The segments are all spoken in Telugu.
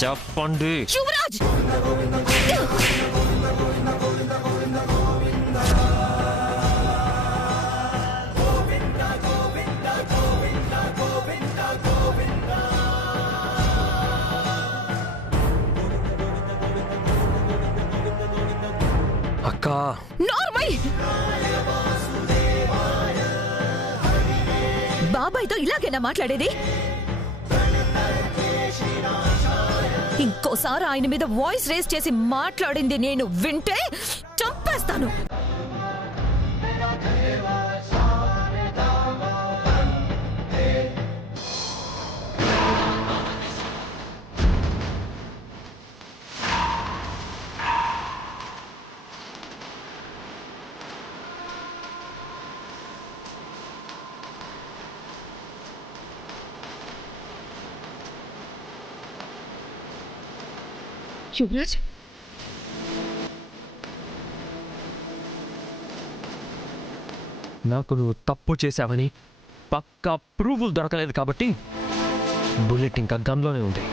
చెప్పండి. యువరాజ్ అక్క నార్మల్ బాబాయ్తో ఇలాగేనా మాట్లాడేది? ఇంకోసారి ఆయన మీద వాయిస్ రేస్ చేసి మాట్లాడింది నేను వింటే చంపేస్తాను. యువరాజ్ నాకు నువ్వు తప్పు చేశావని పక్కా ప్రూఫ్లు దొరకలేదు కాబట్టి బుల్లెట్ ఇంకా గన్లోనే ఉంది.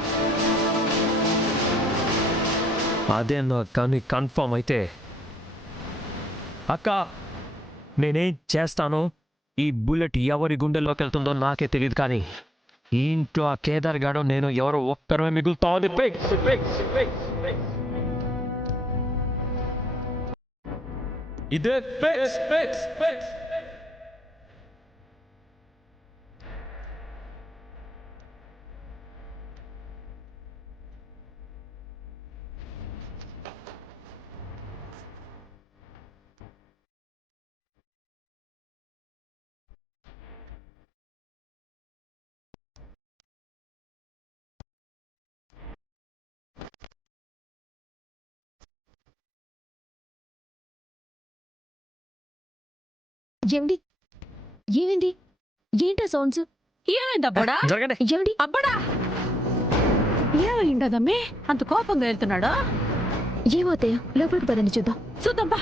అదే కానీ కన్ఫర్మ్ అయితే అక్క నేనేం చేస్తానో ఈ బుల్లెట్ ఎవరి గుండెల్లోకి వెళ్తుందో నాకే తెలియదు, కానీ ఈ ఇంట్లో ఆ కేదార్ గాడు నేను ఎవరో ఒక్కరమే మిగులుతామని ఇదే ఏమిటి ఏమైంది? ఏంటా సౌండ్స్? ఏమైందబ్బడా? జరగండి. ఏమిటి? అబ్బడా ఏమైందమ్మే అంత కోపంగా వెళ్తున్నాడా? ఏమవుతాయో లోపలికి పదండి చూద్దాం. చూద్దాంపా.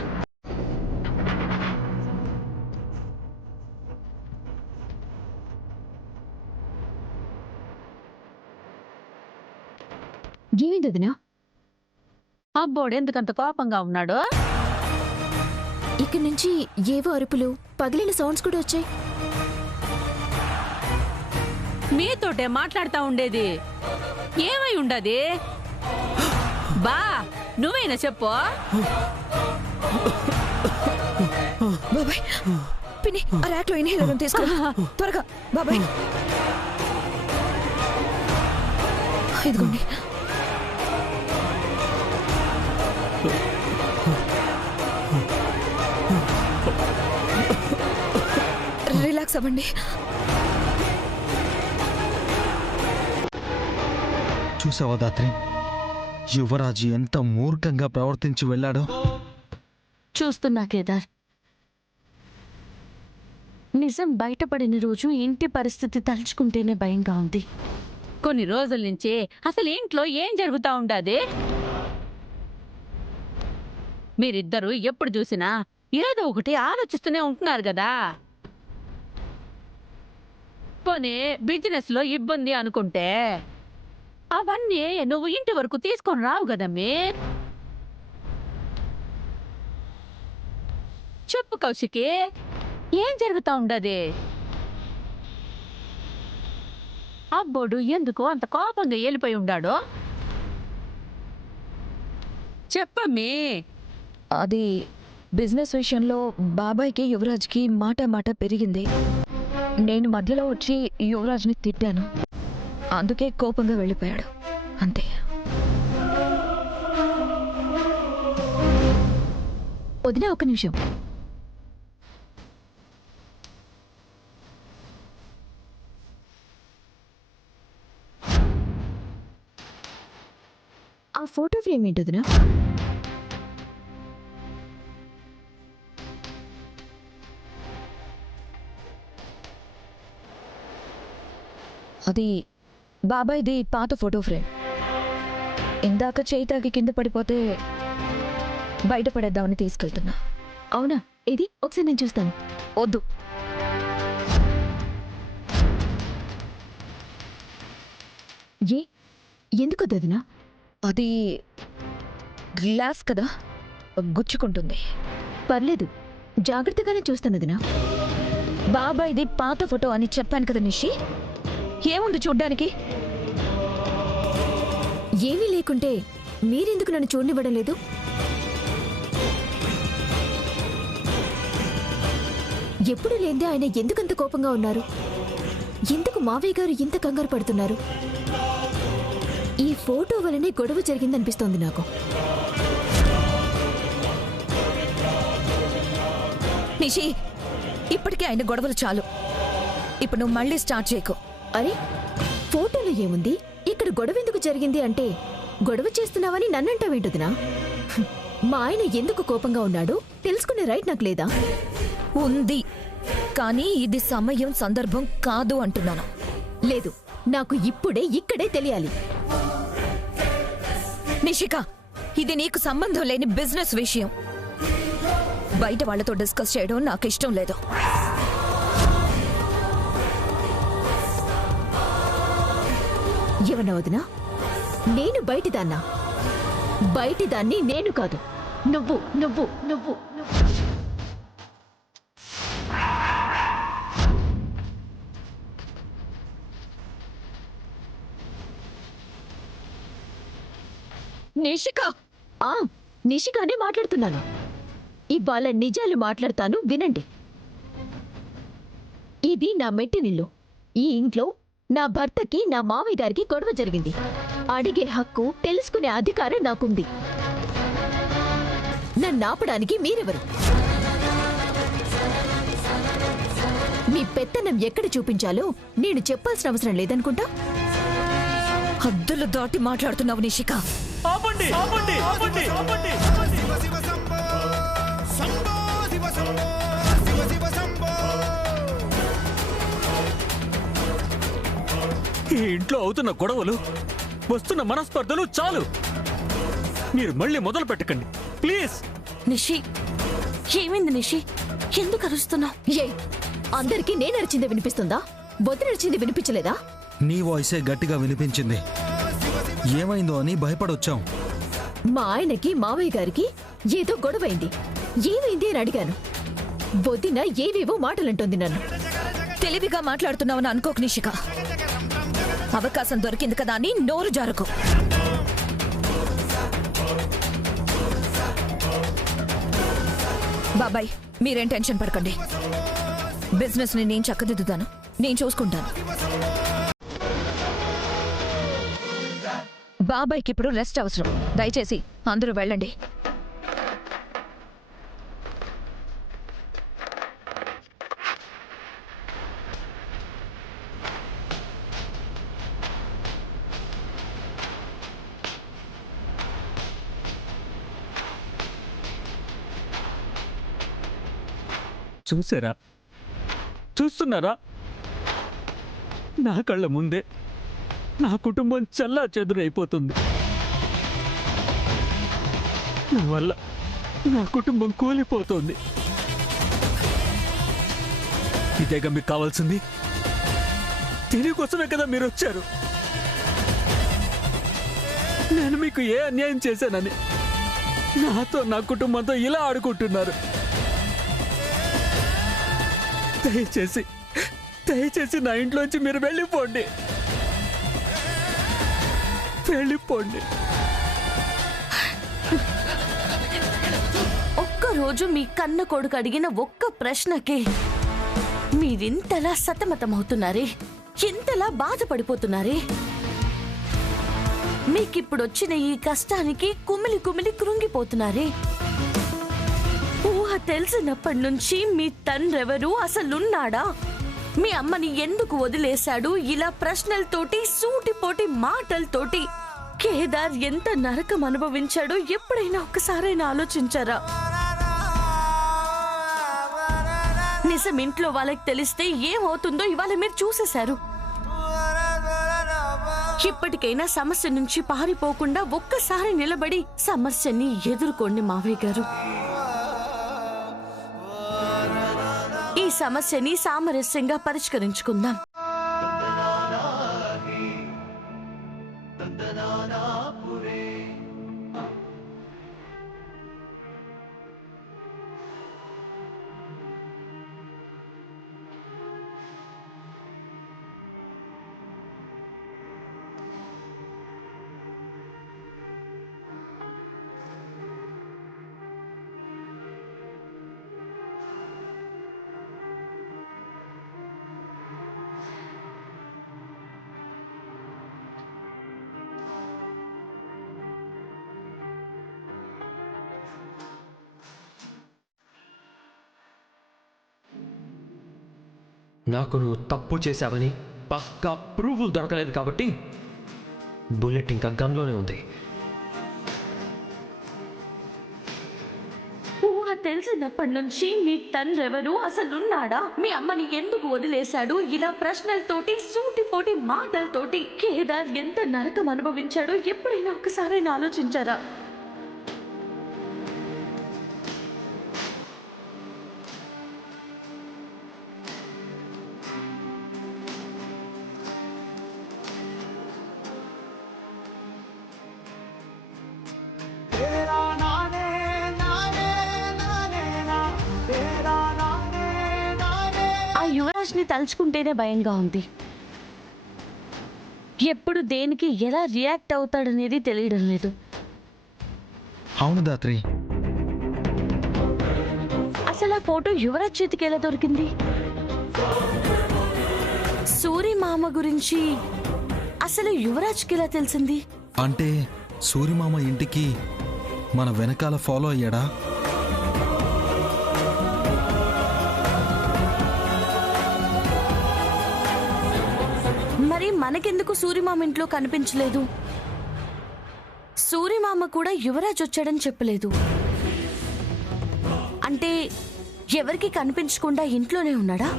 ఏమైంది వదినా? అబ్బోడు ఎందుకంత కోపంగా ఉన్నాడు? ఇక్కడి నుంచి ఏవో అరుపులు, పగిలిన సౌండ్స్ కూడా వచ్చాయి. మీతోటే మాట్లాడుతా ఉండేది. ఏమై ఉండది? బా నువ్వేనా చెప్పు. బాబాయ్ పిన్ని ఆ ర్యాక్లో ఇన్హేలర్ తీసుకో త్వరగా. బాబాయ్ ఇదిగోండి. రిలాక్స్ అవ్వండి. చూసావా దాత్రి, యువరాజు ఎంత మూర్ఖంగా ప్రవర్తించి వెళ్ళాడో. చూస్తున్నా కేదార్, నిజం బయటపడిన రోజు ఇంటి పరిస్థితి తలుచుకుంటేనే భయంగా ఉంది. కొన్ని రోజుల నుంచి అసలు ఇంట్లో ఏం జరుగుతా ఉండది? మీరిద్దరూ ఎప్పుడు చూసినా ఏదో ఒకటి ఆలోచిస్తూనే ఉంటున్నారు కదా. పోనీ బిజినెస్ లో ఇబ్బంది అనుకుంటే అవన్నీ నువ్వు ఇంటి వరకు తీసుకొని రావు కదమ్మీ. చెప్పు కౌశికి, ఏం జరుగుతా ఉండది? అబ్బోడు ఎందుకు అంత కోపంగా వెళ్ళిపోయి ఉండాడు? చెప్పమ్మీ. అది బిజినెస్ విషయంలో బాబాయ్కి యువరాజ్కి మాట పెరిగింది. నేను మధ్యలో వచ్చి యువరాజ్ని తిట్టాను, అందుకే కోపంగా వెళ్ళిపోయాడు అంతే. వదిన ఒక నిమిషం. ఆ ఫోటో ఫ్రేమ్ ఏంటి వదిన? అది బాబాయ్ది పాత ఫోటో ఫ్రేమ్. ఇందాక చేయి తాకి కింద పడిపోతే బయటపడేద్దామని తీసుకెళ్తున్నా. అవునా? ఇది ఒకసారి నేను చూస్తాను. వద్దు. ఎందుకు వదినా? అది గ్లాస్ కదా, గుచ్చుకుంటుంది. పర్లేదు, జాగ్రత్తగానే చూస్తాను వదినా. బాబాయ్ది పాత ఫోటో అని చెప్పాను కదా నిషి. ఏముంది చూడ్డానికి? ఏమీ లేకుంటే మీరెందుకు నన్ను చూడనివ్వడం లేదు? ఎప్పుడు లేదే ఆయన ఎందుకంత కోపంగా ఉన్నారు? ఎందుకు మావయ్య గారు ఇంత కంగారు పడుతున్నారు? ఈ ఫోటో వల్లనే గొడవ జరిగిందనిపిస్తోంది నాకు. నిషి, ఇప్పటికే ఆయన గొడవలు చాలు. ఇప్పుడు నువ్వు మళ్ళీ స్టార్ట్ చేయకు. అరే, ఫోటోలో ఏముంది? ఇక్కడ గొడవ ఎందుకు జరిగింది అంటే గొడవ చేస్తున్నావని నన్నంటావేంటుదినా? మా ఆయన ఎందుకు కోపంగా ఉన్నాడో తెలుసుకునే రైట్ నాకు లేదా? ఉంది, కానీ ఇది సమయం సందర్భం కాదు అంటున్నాను. లేదు, నాకు ఇప్పుడే ఇక్కడే తెలియాలి. నిషిక, ఇది నీకు సంబంధం లేని బిజినెస్ విషయం. బయట వాళ్ళతో డిస్కస్ చేయడం నాకు ఇష్టం లేదు. ఏమన్నా వదినా? నేను బయటిదాన్నా? బయటిదాన్ని నేను కాదు, నువ్వు నువ్వు నువ్వు నువ్వు నిషిక. నిషికానే మాట్లాడుతున్నాను. ఇవాళ నిజాలు మాట్లాడతాను, వినండి. ఇది నా మెట్టినిల్లు. ఈ ఇంట్లో నా భర్తకి నా మావయ్య గారికి గొడవ జరిగింది. అడిగే హక్కు, తెలుసుకునే అధికారం నాకుంది. నన్ను ఆపడానికి మీరెవరు? మీ పెత్తనం ఎక్కడ చూపించాలో నేను చెప్పాల్సిన అవసరం లేదనుకుంటా. హద్దులు దాటి మాట్లాడుతున్నావు నిషిక. ఆపండి, ఆపండి, ఆపండి, ఆపండి. ఈ ఇంట్లో అవుతున్న గొడవలు, వస్తున్న మనస్పర్ధలు చాలు. మీరు మళ్ళీ మొదలు పెట్టకండి ప్లీజ్. నిషి, ఏమైంది నిషి? ఎందుకు అరుస్తున్నావు? ఏ, అందరికీ నేను అరిచిందే వినిపిస్తుందా? వదినరిచింది వినిపించలేదా? నీ వాయిసే గట్టిగా వినిపించింది. ఏమైందో అని భయపడొచ్చాం. మా ఆయనకి మావయ్య గారికి ఏదో గొడవైంది. ఏమైంది అని అడిగాను. వదిన ఏవేవో మాటలంటోంది నన్ను. తెలివిగా మాట్లాడుతున్నావని అనుకోకు నిషిక. అవకాశం దొరికింది కదా అని నోరు జారకు. బాబాయ్, మీరేం టెన్షన్ పడకండి. బిజినెస్ ని నేను చక్కదిద్దుతాను, నేను చూసుకుంటాను. బాబాయ్కి ఇప్పుడు రెస్ట్ అవసరం. దయచేసి అందరూ వెళ్ళండి. చూసారా, చూస్తున్నారా? నా కళ్ళ ముందే నా కుటుంబం చల్లా చెదురైపోతుంది. నా వల్ల నా కుటుంబం కూలిపోతుంది. ఇదేగా మీకు కావాల్సింది? దీనికోసమే కదా మీరు వచ్చారు. నేను మీకు ఏ అన్యాయం చేశానని నాతో, నా కుటుంబంతో ఇలా ఆడుకుంటున్నారు. దయచేసి దయచేసి నా ఇంట్లోంచి మీరు వెళ్ళిపోండి, వెళ్ళిపోండి. ఒక్కరోజు మీ కన్న కొడుకు అడిగిన ఒక్క ప్రశ్నకే మీరింతలా సతమతమవుతున్నారే, ఎంతలా బాధపడిపోతున్నారే. మీకిప్పుడొచ్చిన ఈ కష్టానికి కుమిలి కుమిలి కృంగిపోతున్నారే. ఊహ తెలిసినప్పటి నుంచి మీ తండ్రెవరు, అసలున్నాడా, మీ అమ్మని ఎందుకు వదిలేశాడు, ఇలా ప్రశ్నలతోటి, సూటిపోటి మాటలతోటి కేదార్ ఎంత నరకం అనుభవించాడో ఎప్పుడైనా ఒక్కసారైనా ఆలోచించారా? నిజం ఇంట్లో వాళ్ళకి తెలిస్తే ఏమవుతుందో ఇవాళ మీరు చూసేశారు. ఇప్పటికైనా సమస్య నుంచి పారిపోకుండా ఒక్కసారి నిలబడి సమస్యని ఎదుర్కోండి మావయ్య గారు. ఈ సమస్యని సామరస్యంగా పరిష్కరించుకుందాం. నాకు నువ్వు తప్పు చేశావని పక్కా ప్రూఫ్లు దొరకలేదు కాబట్టి బుల్లెట్ ఇంకా గన్లోనే ఉంది. ఊహ తెలిసినప్పటి నుంచి మీ తండ్రి ఎవరు, అసలున్నాడా, మీ అమ్మని ఎందుకు వదిలేశాడు, ఇలా ప్రశ్నలతోటి సూటిపోటి మాటలతోటి కేదార్ ఎంత నరకం అనుభవించాడో ఎప్పుడైనా ఒకసారైనా ఆలోచించారా? ఆ యువరాజ్ని తలుచుకుంటేనే భయంగా ఉంది. ఎప్పుడు దేనికి ఎలా రియాక్ట్ అవుతాడనేది తెలియడం లేదు. అవును దాత్రి, అసలు ఆ ఫోటో యువరాజ్ చేతికి ఎలా దొరికింది? సూరి మామ గురించి అసలు యువరాజ్కి ఎలా తెలిసింది? అంటే సూరిమామ ఇంటికి మన వెనకాల ఫాలో అయ్యాడా? మరి మనకెందుకు సూరిమామ ఇంట్లో కనిపించలేదు? సూరిమామ కూడా యువరాజ్ వచ్చాడని చెప్పలేదు. అంటే ఎవరికి కనిపించకుండా ఇంట్లోనే ఉన్నాడా?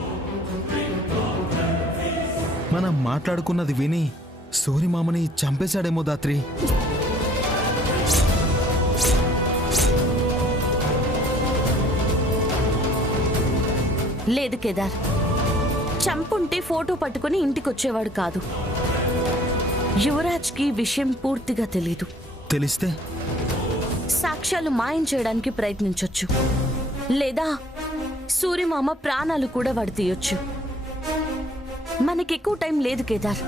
మనం మాట్లాడుకున్నది విని సూరిమామని చంపేశాడేమో దాత్రి. లేదు కేదార్, చంపుంటే ఫోటో పట్టుకుని ఇంటికి వచ్చేవాడు కాదు. యువరాజ్కి విషయం పూర్తిగా తెలీదు. తెలిస్తే సాక్ష్యాలు మాయం చేయడానికి ప్రయత్నించొచ్చు, లేదా సూరిమామ ప్రాణాలు కూడా వాడు తీయొచ్చు. మనకెక్కువ టైం లేదు కేదార్.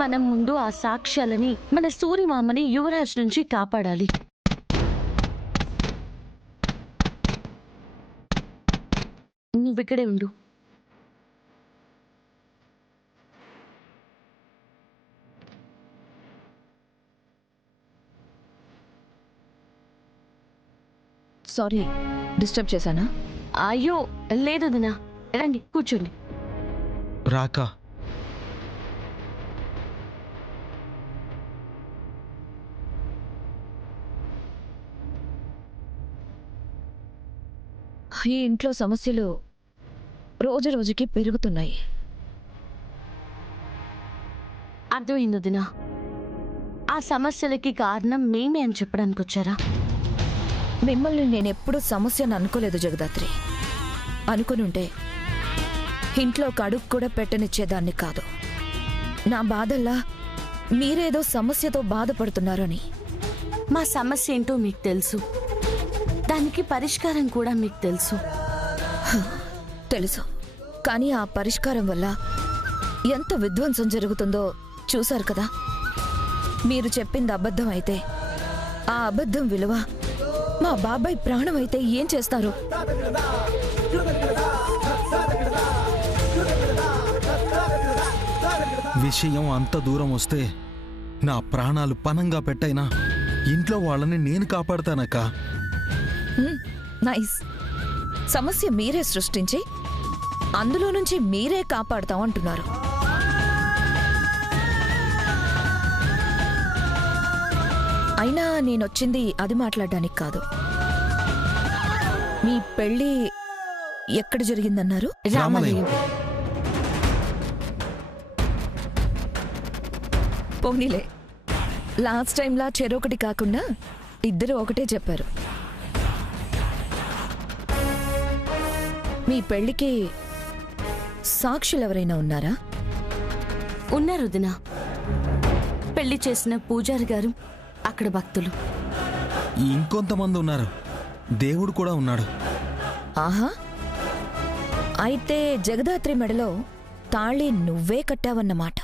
మనం ముందు ఆ సాక్ష్యాలని, మన సూరిమామని యువరాజ్ నుంచి కాపాడాలి. నువ్విక్కడే ఉండు. సారీ, డిస్టర్బ్ చేశానా? అయ్యో లేదు దినా, రండి కూర్చోండి. రాక ఈ ఇంట్లో సమస్యలు రోజు రోజుకి పెరుగుతున్నాయి. అర్థమైంది దినా. ఆ సమస్యలకి కారణం మేమే అని చెప్పడానికి వచ్చారా? మిమ్మల్ని నేనెప్పుడూ సమస్యను అనుకోలేదు జగదాత్రి. అనుకునుంటే ఇంట్లో కడుగు కూడా పెట్టనిచ్చేదాన్ని కాదు. నా బాధల్లా మీరేదో సమస్యతో బాధపడుతున్నారని. మా సమస్య ఏంటో మీకు తెలుసు, దానికి పరిష్కారం కూడా మీకు తెలుసు. తెలుసు, కానీ ఆ పరిష్కారం వల్ల ఎంత విధ్వంసం జరుగుతుందో చూశారు కదా. మీరు చెప్పింది అబద్ధం అయితే ఆ అబద్ధం విలువ మా బాబాయ్ ప్రాణం అయితే ఏం చేస్తారు? విషయం అంత దూరం వస్తే నా ప్రాణాలు పనంగా పెట్టైనా ఇంట్లో వాళ్ళని నేను కాపాడతానక్క. నైస్. సమస్య మీరే సృష్టించి అందులో నుంచి మీరే కాపాడతాం అంటున్నారు. అయినా నేనొచ్చింది అది మాట్లాడడానికి కాదు. మీ పెళ్ళి ఎక్కడ జరిగిందన్నారు? రామాలయం. పోనీలే, లాస్ట్ టైంలా చెరొకటి కాకుండా ఇద్దరు ఒకటే చెప్పారు. మీ పెళ్ళికి సాక్షులు ఎవరైనా ఉన్నారా? ఉన్నారు దినా. పెళ్లి చేసిన పూజారి గారు, అక్కడ భక్తులు. ఇంకొంతమంది ఉన్నారు, దేవుడు కూడా ఉన్నాడు. ఆహా, అయితే జగదాత్రి మెడలో తాళి నువ్వే కట్టావన్నమాట.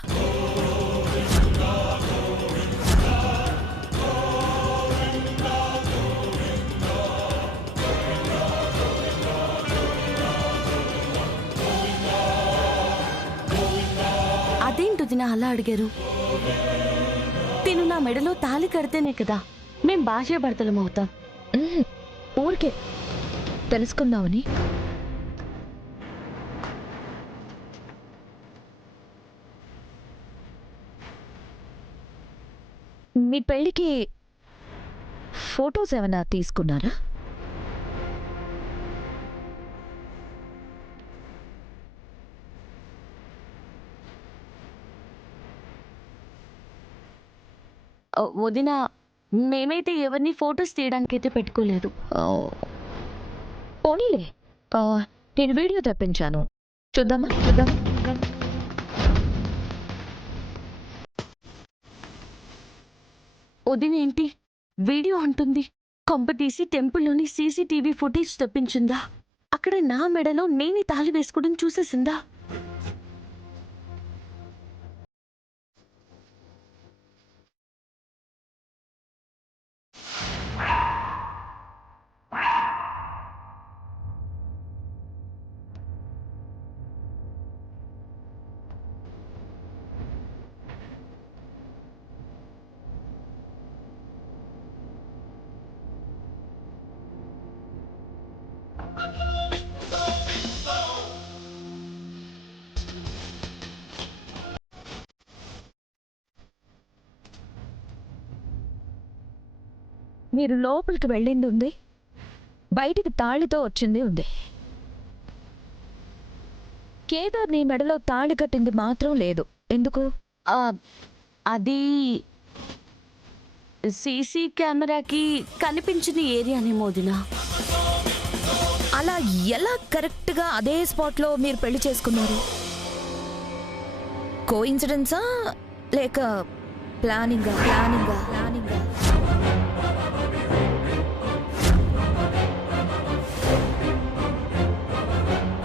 అదేంటొదినా అలా అడిగారు? తిను నా మెడలో తాళి కడితేనే కదా మేం భార్యాభర్తలం అవుతాం. ఊరికే తెలుసుకుందామని. మీ పెళ్ళికి ఫొటోస్ ఏమైనా తీసుకున్నారా? వదిన, మేమైతే ఎవరిని ఫొటోస్ తీయడానికైతే పెట్టుకోలేదు. పోనీలే, నేను వీడియో తెప్పించాను, చూద్దామా? చూద్దాం. వదిన ఏంటి వీడియో అంటుంది? కొంప తీసి టెంపుల్లోని సీసీటీవీ ఫుటేజ్ తెప్పించిందా? అక్కడ నా మెడలో నేనే తాళి వేసుకోవడం చూసేసిందా? మీరు లోపలికి వెళ్ళింది ఉంది, బయటికి తాళితో వచ్చింది ఉంది. కేదార్ నీ మెడలో తాళి కట్టింది మాత్రం లేదు, ఎందుకు? అది సీసీ కెమెరాకి కనిపించిన ఏరియానేమో వదిన. అలా ఎలా కరెక్ట్గా అదే స్పాట్లో మీరు పెళ్లి చేసుకున్నారు? కోఇన్సిడెన్సా లేక ప్లానింగా?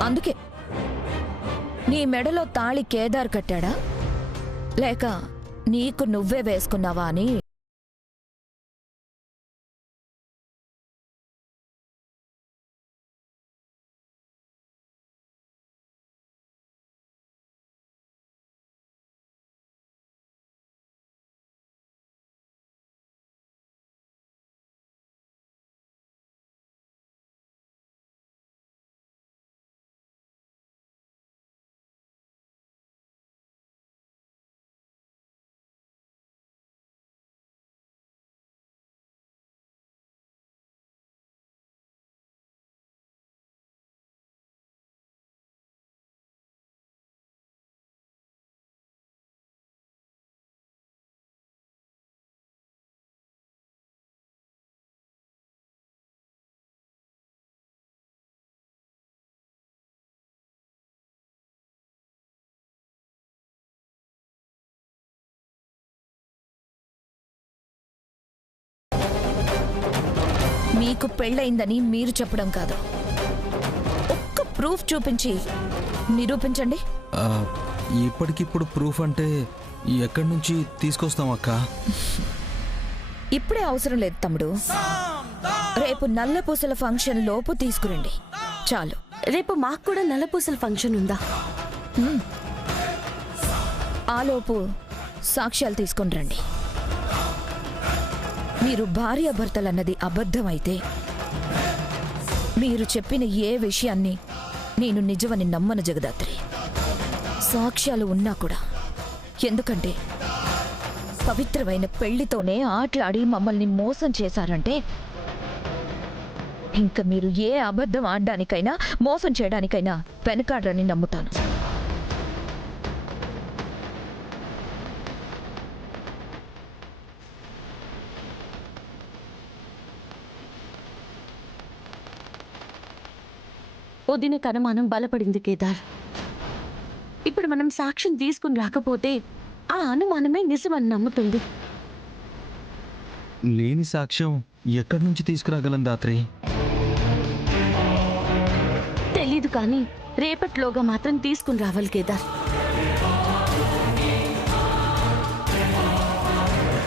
అందుకే నీ మెడలో తాళి కేదార్ కట్టాడా లేక నీకు నువ్వే వేసుకున్నావా అని. మీకు పెళ్ళయిందని మీరు చెప్పడం కాదు, ఒక్క ప్రూఫ్ చూపించి నిరూపించండి. ఇప్పటికిప్పుడు ప్రూఫ్ అంటే ఎక్కడి నుంచి తీసుకొస్తాం అక్క? ఇప్పుడే అవసరం లేదు తమ్ముడు, రేపు నల్లపూసల ఫంక్షన్ లోపు తీసుకురండి చాలు. రేపు మాకు కూడా నల్లపూసల ఫంక్షన్ ఉందా? ఆలోపు సాక్ష్యాలు తీసుకొని రండి. మీరు భార్యాభర్తలన్నది అబద్ధమైతే మీరు చెప్పిన ఏ విషయాన్ని నేను నిజమని నమ్మను జగదాత్రి. సాక్ష్యాలు ఉన్నా కూడా, ఎందుకంటే పవిత్రమైన పెళ్లితోనే ఆటలాడి మమ్మల్ని మోసం చేశారంటే ఇంకా మీరు ఏ అబద్ధం ఆడడానికైనా మోసం చేయడానికైనా వెనకాడరని నమ్ముతాను. వదిన అనుమానం బలపడింది కేదార్. ఇప్పుడు మనం సాక్ష్యం తీసుకుని రాకపోతే ఆ అనుమానమే నిజమని నమ్ముతుంది. లేని సాక్ష్యం ఎక్కడి నుంచి తీసుకురాగలం దాత్రి? తెలీదు కానీ రేపటిలోగా మాత్రం తీసుకుని రావాలి కేదార్.